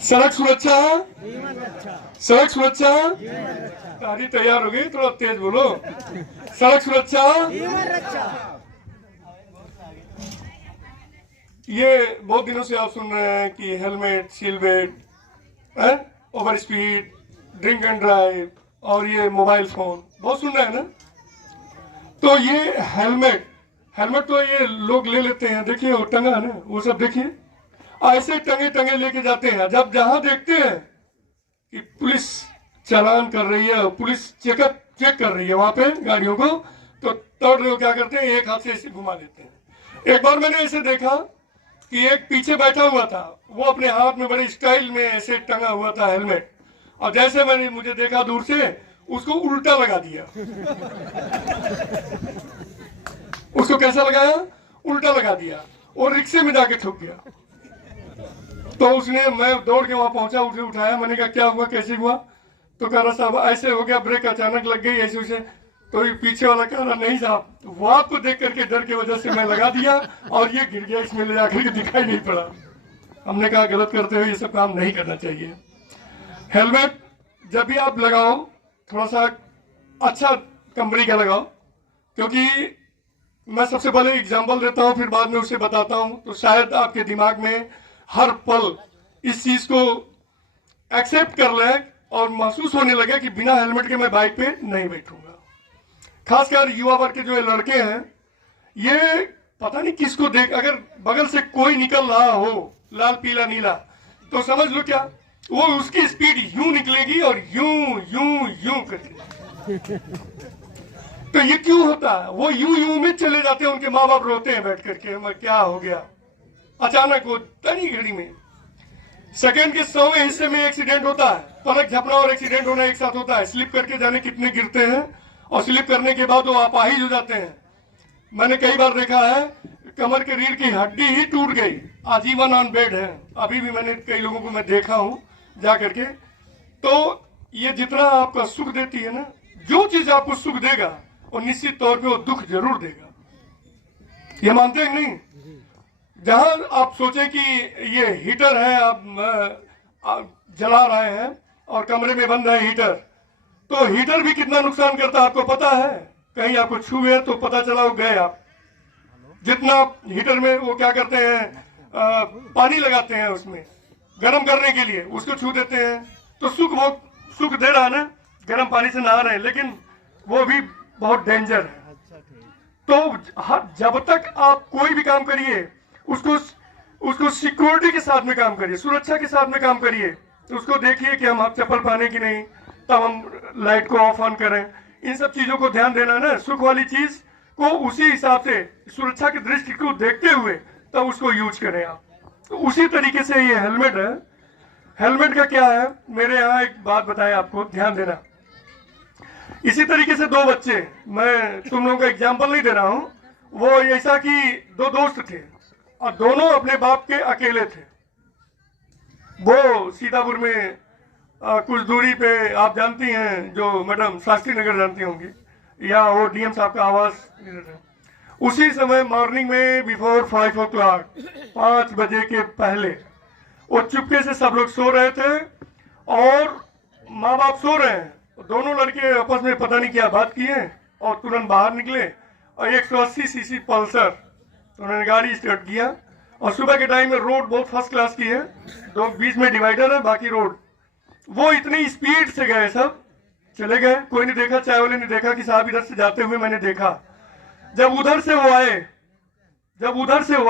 सड़क सुरक्षा, सड़क सुरक्षा, तारी तैयार हो गई, थोड़ा तेज बोलो। सड़क सुरक्षा, ये बहुत दिनों से आप सुन रहे हैं कि helmet, seat belt, over speed, drink and drive और ये मोबाइल फोन बहुत सुन रहे हैं ना। तो ये हेलमेट, हेलमेट तो ये लोग ले लेते हैं, देखिए वो टंगा है ना, वो सब देखिए ऐसे टंगे टंगे लेके जाते हैं। जब जहां देखते हैं कि पुलिस चालान कर रही है, पुलिस चेक कर रही है वहां पे गाड़ियों को, तो तब लोग क्या करते हैं, एक हाथ से ऐसे घुमा देते हैं। एक बार मैंने ऐसे देखा कि एक पीछे बैठा हुआ था, वो अपने हाथ में बड़े स्टाइल में ऐसे टंगा हुआ था हेलमेट, और जैसे मैंने मुझे देखा दूर से, उसको उल्टा लगा दिया। उसको कैसा लगाया? उल्टा लगा दिया, और रिक्शे में जाके ठुक गया। तो उसने, मैं दौड़ के वहां पहुंचा, उसे उठाया, मैंने कहा क्या हुआ, कैसे हुआ? तो कह रहा साहब ऐसे हो गया, ब्रेक अचानक लग गई ऐसे उसे। तो ये पीछे वाला कह रहा नहीं साहब, वो आपको देख करके डर की वजह से मैं लगा दिया और ये गिर गया, इसमें ले जाकर के दिखाई नहीं पड़ा। हमने कहा गलत करते हो, ये सब काम नहीं करना चाहिए। हेलमेट जब भी आप लगाओ, थोड़ा सा अच्छा कंपनी का लगाओ, क्योंकि मैं सबसे पहले एग्जाम्पल देता हूँ, फिर बाद में उसे बताता हूँ, तो शायद आपके दिमाग में हर पल इस चीज को एक्सेप्ट कर ले और महसूस होने लगे कि बिना हेलमेट के मैं बाइक पे नहीं बैठूंगा। खासकर युवा वर्ग के जो लड़के हैं, ये पता नहीं किसको देख, अगर बगल से कोई निकल रहा हो लाल पीला नीला, तो समझ लो क्या, वो उसकी स्पीड यूं निकलेगी और यूं यूं यूं करके। तो ये क्यों होता है? वो यूं यूं में चले जाते हैं, उनके माँ बाप रोते हैं बैठ करके, मैं क्या हो गया, अचानक वो तनी घड़ी में, सेकंड के 100वें हिस्से में एक्सीडेंट होता है। पलक झपना और एक्सीडेंट होना एक साथ होता है। स्लिप करके जाने कितने गिरते हैं, और स्लिप करने के बाद वो अपाहिज हो जाते हैं। मैंने कई बार देखा है, कमर के रीढ़ की हड्डी ही टूट गई, आजीवन ऑन बेड है। अभी भी मैंने कई लोगों को मैं देखा हूं जा करके। तो ये जितना आपका सुख देती है ना, जो चीज आपको सुख देगा और निश्चित तौर पे वो दुख जरूर देगा। ये मानते हैं नहीं? जहां आप सोचे कि ये हीटर है, आप जला रहे हैं और कमरे में बंद है हीटर, तो हीटर भी कितना नुकसान करता है आपको पता है? कहीं आपको छू गए तो पता चला वो गए आप। जितना हीटर में वो क्या करते हैं, पानी लगाते हैं उसमें गर्म करने के लिए, उसको छू देते हैं, तो सुख दे रहा है ना, गर्म पानी से नहा रहे हैं, लेकिन वो भी बहुत डेंजर है। तो जब तक आप कोई भी काम करिए, उसको सिक्योरिटी के साथ में काम करिए, सुरक्षा के साथ में काम करिए। तो उसको देखिए कि हम चप्पल पहने कि नहीं, तब हम लाइट को ऑफ ऑन करें, इन सब चीजों को ध्यान देना ना। सुख वाली चीज को उसी हिसाब से, सुरक्षा की दृष्टि को देखते हुए तब उसको यूज करें आप। तो उसी तरीके से ये हेलमेट है। हेलमेट का क्या है, मेरे यहाँ एक बात बताया आपको, ध्यान देना। इसी तरीके से दो बच्चे, मैं तुम लोगों का एग्जाम्पल नहीं दे रहा हूँ, वो ऐसा कि दो दोस्त थे और दोनों अपने बाप के अकेले थे। वो सीतापुर में कुछ दूरी पे, आप जानती हैं जो मैडम शास्त्री नगर जानती होंगी, या वो डीएम साहब का आवास, उसी समय मॉर्निंग में बिफोर 5 o'clock, 5 बजे के पहले, वो चुपके से सब लोग सो रहे थे और माँ बाप सो रहे हैं। दोनों लड़के आपस में पता नहीं क्या बात किए और तुरंत बाहर निकले और 180 सीसी पल्सर, तो उन्होंने गाड़ी स्टार्ट किया। और सुबह के टाइम में रोड बहुत फर्स्ट क्लास की है, दो बीच में डिवाइडर है, बाकी रोड, वो इतनी स्पीड से गए, सब चले गए, कोई नहीं देखा, चाय वाले ने देखा कि साहब इधर से जाते हुए मैंने देखा। जब उधर से वो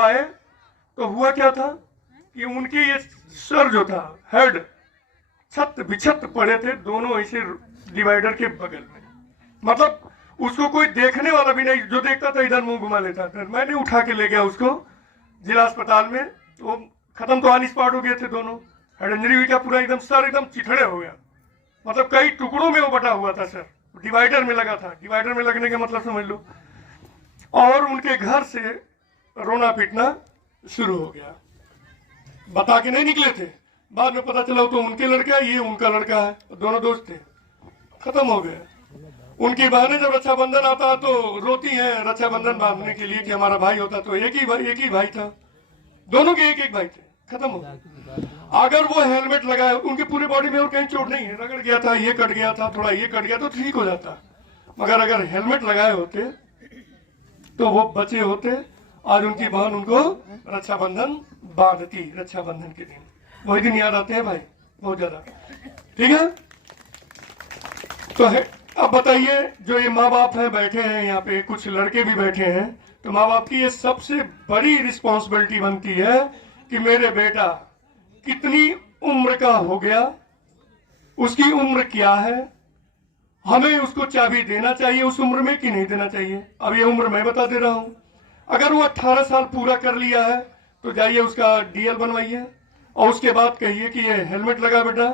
आए तो हुआ क्या था कि उनके ये सर जो था, हेड, छत बिछत पड़े थे दोनों ऐसे डिवाइडर के बगल में। मतलब उसको कोई देखने वाला भी नहीं, जो देखता था इधर मुंह घुमा लेता था। मैंने उठा के ले गया उसको जिला अस्पताल में, वो खत्म तो ऑन स्पॉट हो गए थे दोनों। हेड इंजरी हुई, क्या पूरा एकदम सर एकदम चिथड़े हो गया, मतलब कई टुकड़ों में वो बटा हुआ था सर, डिवाइडर में लगा था। डिवाइडर में लगने का मतलब समझ लो। और उनके घर से रोना पीटना शुरू हो गया, बता के नहीं निकले थे, बाद में पता चला तो उनके लड़का है, ये उनका लड़का है, दोनों दोस्त थे, खत्म हो गए। उनकी बहनें जब रक्षाबंधन आता तो रोती हैं रक्षाबंधन बांधने के लिए कि हमारा भाई होता, तो एक ही भाई था, दोनों के एक भाई थे, खत्म हो गए। अगर वो हेलमेट लगाए, उनके पूरे बॉडी में और कहीं चोट नहीं है, रगड़ गया था, ये कट गया था, थोड़ा ये कट गया तो ठीक हो जाता, मगर अगर हेलमेट लगाए होते तो वो बचे होते। आज उनकी बहन उनको रक्षाबंधन बांधती, रक्षाबंधन के दिन वही दिन याद आते हैं भाई, बहुत ज्यादा। ठीक है, तो है, अब बताइए, जो ये माँ बाप है बैठे हैं यहाँ पे, कुछ लड़के भी बैठे हैं, तो माँ बाप की ये सबसे बड़ी रिस्पॉन्सिबिलिटी बनती है कि मेरे बेटा कितनी उम्र का हो गया, उसकी उम्र क्या है, हमें उसको चाबी देना चाहिए उस उम्र में कि नहीं देना चाहिए। अब ये उम्र मैं बता दे रहा हूं, अगर वो 18 साल पूरा कर लिया है तो जाइए उसका डीएल बनवाइए और उसके बाद कहिए कि ये हेलमेट लगा बेटा,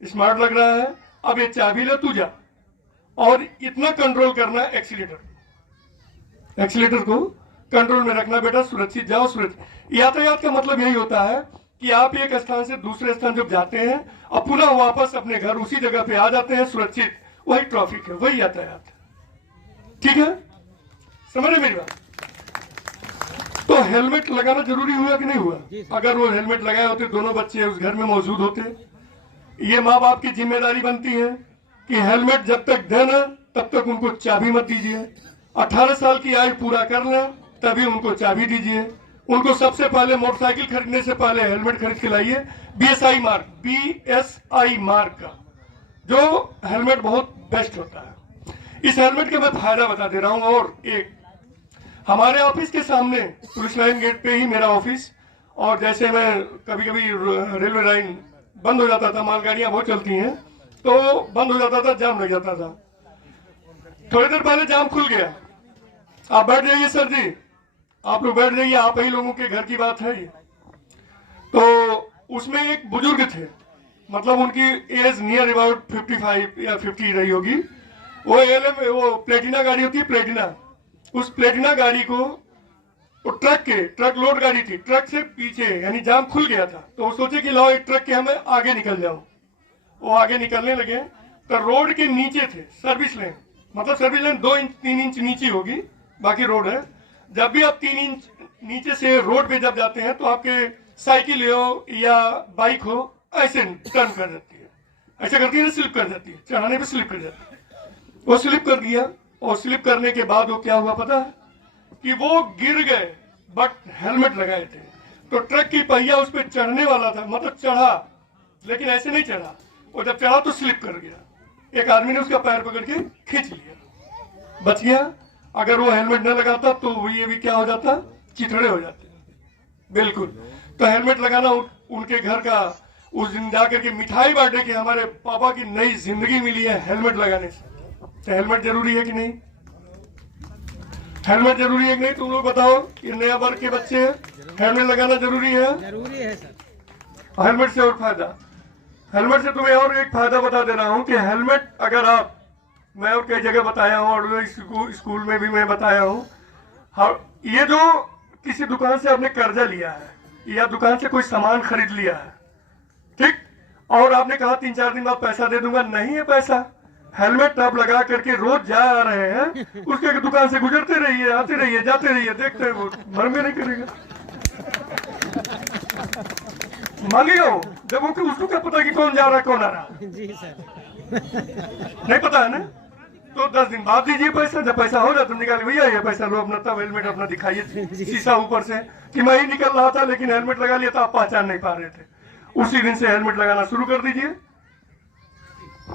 स्मार्ट लग रहा है, अब ये चाबी ले तू जा। और इतना कंट्रोल करना एक्सीलेटर को कंट्रोल में रखना बेटा, सुरक्षित जाओ। सुरक्षित यातायात का मतलब यही होता है कि आप एक स्थान से दूसरे स्थान जब जाते हैं और पुनः वापस अपने घर उसी जगह पे आ जाते हैं सुरक्षित, वही ट्रैफिक है, वही यातायात है। ठीक है, समझ रहे मेरी बात? तो हेलमेट लगाना जरूरी हुआ कि नहीं हुआ? अगर वो हेलमेट लगाए होते, दोनों बच्चे उस घर में मौजूद होते। ये माँ बाप की जिम्मेदारी बनती है कि हेलमेट जब तक देना तब तक उनको चाबी मत दीजिए, 18 साल की आयु पूरा कर लें तभी उनको चाबी दीजिए। उनको सबसे पहले मोटरसाइकिल खरीदने से पहले हेलमेट खरीद के लाइए, बीएसआई मार्क का, जो हेलमेट बहुत बेस्ट होता है। इस हेलमेट के मैं फायदा बता दे रहा हूं। और एक, हमारे ऑफिस के सामने पुलिस लाइन गेट पे ही मेरा ऑफिस, और जैसे मैं कभी कभी रेलवे लाइन बंद हो जाता था, मालगाड़ियां बहुत चलती हैं तो बंद हो जाता था, जाम लग जाता था। थोड़ी देर पहले जाम खुल गया, आप बैठ जाइए सर जी, आप लोग बैठ जाइए, आप ही लोगों के घर की बात है ये। तो उसमें एक बुजुर्ग थे, मतलब उनकी एज नियर अबाउट 55 या 50 रही होगी। वो प्लेटिना गाड़ी होती है, प्लेटिना, उस प्लेटिना गाड़ी को, वो ट्रक लोड गाड़ी थी, ट्रक से पीछे यानी जाम खुल गया था, तो वो सोचे कि लाओ एक ट्रक के हमें आगे निकल जाऊं। वो आगे निकलने लगे तो रोड के नीचे थे सर्विस लेन, मतलब सर्विस लेन 2-3 इंच नीचे होगी, बाकी रोड है। जब भी आप 3 इंच नीचे से रोड पे जब जाते हैं तो आपके साइकिल हो या बाइक हो ऐसे टर्न कर जाती है, ऐसा करती है ना, स्लिप कर जाती है, चढ़ाने पे स्लिप कर जाती है। वो स्लिप कर दिया, और स्लिप करने के बाद वो क्या हुआ पता है? कि वो गिर गए, बट हेलमेट लगाए थे। तो ट्रक की पहिया उस पर चढ़ने वाला था, मतलब चढ़ा, लेकिन ऐसे नहीं चढ़ा, वो जब चढ़ा तो स्लिप कर गया। एक आदमी ने उसका पैर पकड़ के खींच लिया, बच गया। अगर वो हेलमेट न लगाता तो ये भी क्या हो जाता, चिथड़े हो जाते। बिल्कुल, तो हेलमेट लगाना उनके घर का, उस दिन जाकर के मिठाई बांटे कि हमारे पापा की नई जिंदगी मिली है हेलमेट लगाने से। तो हेलमेट जरूरी है कि नहीं? हेलमेट जरूरी है कि नहीं? तुम लोग बताओ, ये नया वर्ग के बच्चे हैं, हेलमेट लगाना जरूरी है? जरूरी है सर। हेलमेट से और फायदा, हेलमेट से तुम्हें और एक फायदा बता दे रहा हूं कि हेलमेट अगर आप, मैं और कई जगह बताया हूं और स्कूल में भी मैं बताया हूं, ये जो किसी दुकान से आपने कर्जा लिया है या दुकान से कोई सामान खरीद लिया है, ठीक, और आपने कहा 3-4 दिन बाद पैसा दे दूंगा, नहीं है पैसा, हेलमेट आप लगा करके रोज जा रहे हैं, उसके दुकान से गुजरते रहिए, आते रहिए, जाते रहिए, देखते हैं वो मरमे नहीं करेगा, मांगेगा वो, जब उसको क्या पता कि कौन जा रहा है कौन आ रहा है? जी सर। नहीं पता है ना, तो 10 दिन बाद दीजिए पैसा, जब पैसा हो जाए तो निकाल, भैया ये पैसा लो अपना, तब हेलमेट अपना दिखाइए शीशा ऊपर से कि मैं ही निकल रहा था लेकिन हेलमेट लगा लिया था, आप पहचान नहीं पा रहे थे। उसी दिन से हेलमेट लगाना शुरू कर दीजिए।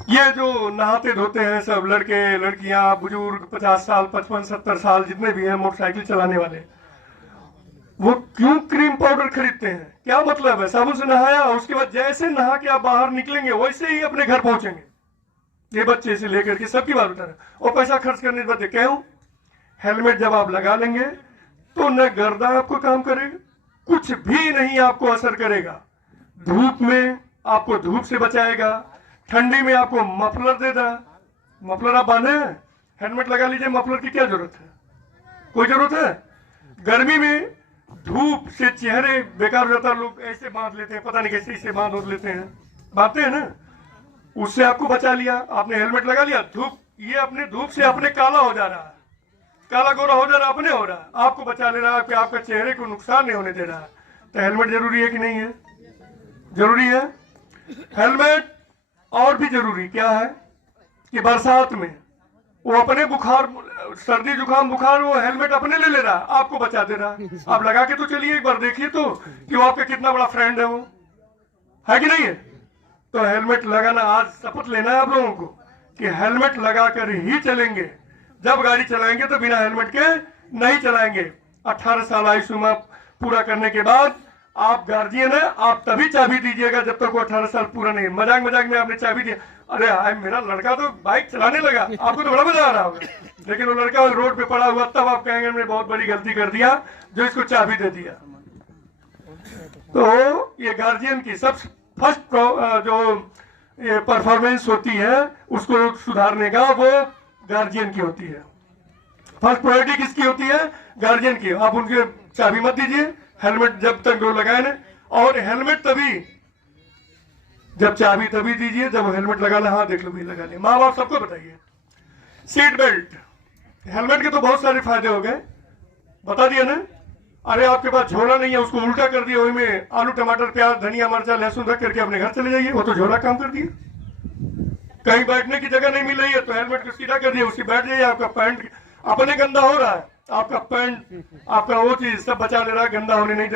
ये जो नहाते धोते हैं सब लड़के लड़कियां बुजुर्ग, 50 साल 55-70 साल जितने भी हैं मोटरसाइकिल चलाने वाले, वो क्यों क्रीम पाउडर खरीदते हैं? क्या मतलब है? साबुन से नहाया, उसके बाद जैसे नहा के आप बाहर निकलेंगे वैसे ही अपने घर पहुंचेंगे। ये बच्चे से लेकर के सबकी बात बता रहे, और पैसा खर्च करने के बाद क्यों? हेलमेट जब आप लगा लेंगे तो न गर्दा आपको काम करेगा, कुछ भी नहीं आपको असर करेगा। धूप में आपको धूप से बचाएगा, ठंडी में आपको मफलर देगा, मफलर आप बांधे हैं, हेलमेट लगा लीजिए, मफलर की क्या जरूरत है? कोई जरूरत है? गर्मी में धूप से चेहरे बेकार हो जाता है, लोग ऐसे बांध लेते हैं, पता नहीं कैसे इसे बांध लेते हैं, बांधते हैं ना, उससे आपको बचा लिया, आपने हेलमेट लगा लिया, धूप, ये अपने धूप से अपने काला हो जा रहा है, काला गोरा हो जा रहा है, अपने हो रहा है, आपको बचा ले रहा है कि आपका चेहरे को नुकसान नहीं होने दे रहा है। तो हेलमेट जरूरी है कि नहीं है? जरूरी है। हेलमेट और भी जरूरी क्या है कि बरसात में वो अपने बुखार, सर्दी जुकाम बुखार, वो हेलमेट अपने ले रहा है, आपको बचा दे रहा है। आप लगा के तो चलिए, एक बार देखिए तो कि वो आपका कितना बड़ा फ्रेंड है, वो है कि नहीं है। तो हेलमेट लगाना, आज शपथ लेना है आप लोगों को कि हेलमेट लगा कर ही चलेंगे। जब गाड़ी चलाएंगे तो बिना हेलमेट के नहीं चलाएंगे। 18 साल आयु सीमा पूरा करने के बाद आप गार्जियन है, आप तभी चाबी दीजिएगा जब तक वो 18 साल पूरा नहीं। मजाक मजाक में आपने चाबी दिया, अरे हाय मेरा लड़का तो बाइक चलाने लगा, आपको तो बड़ा मजा आ रहा होगा, लेकिन वो लड़का रोड पे पड़ा हुआ, तब आप कहेंगे हमने बहुत बड़ी गलती कर दिया जो इसको चाबी दे दिया। तो ये गार्जियन की सबसे फर्स्ट जो ये परफॉर्मेंस होती है उसको सुधारने का, वो गार्जियन की होती है। फर्स्ट प्रायोरिटी किसकी होती है? गार्जियन की। आप उनके चाबी मत दीजिए, हेलमेट जब तक वो लगाए ना, और हेलमेट तभी, जब चाबी तभी दीजिए जब हेलमेट लगा ले। हाँ देख लो भी लगा ले, माँ बाप सबको बताइए। सीट बेल्ट, हेलमेट के तो बहुत सारे फायदे हो गए, बता दिया ना। अरे आपके पास झोला नहीं है, उसको उल्टा कर दिया, वही में आलू टमाटर प्याज धनिया मरचा लहसुन रख करके अपने घर चले जाइए, वो तो झोला काम कर दिया। कहीं बैठने की जगह नहीं मिल रही है तो हेलमेट को सीधा कर दिया, उसकी बैठ जाइए। आपका पैंट अपने गंदा हो रहा है, आपका पैंट, आपका वो चीज सब बचा ले रहा है, गंदा होने नहीं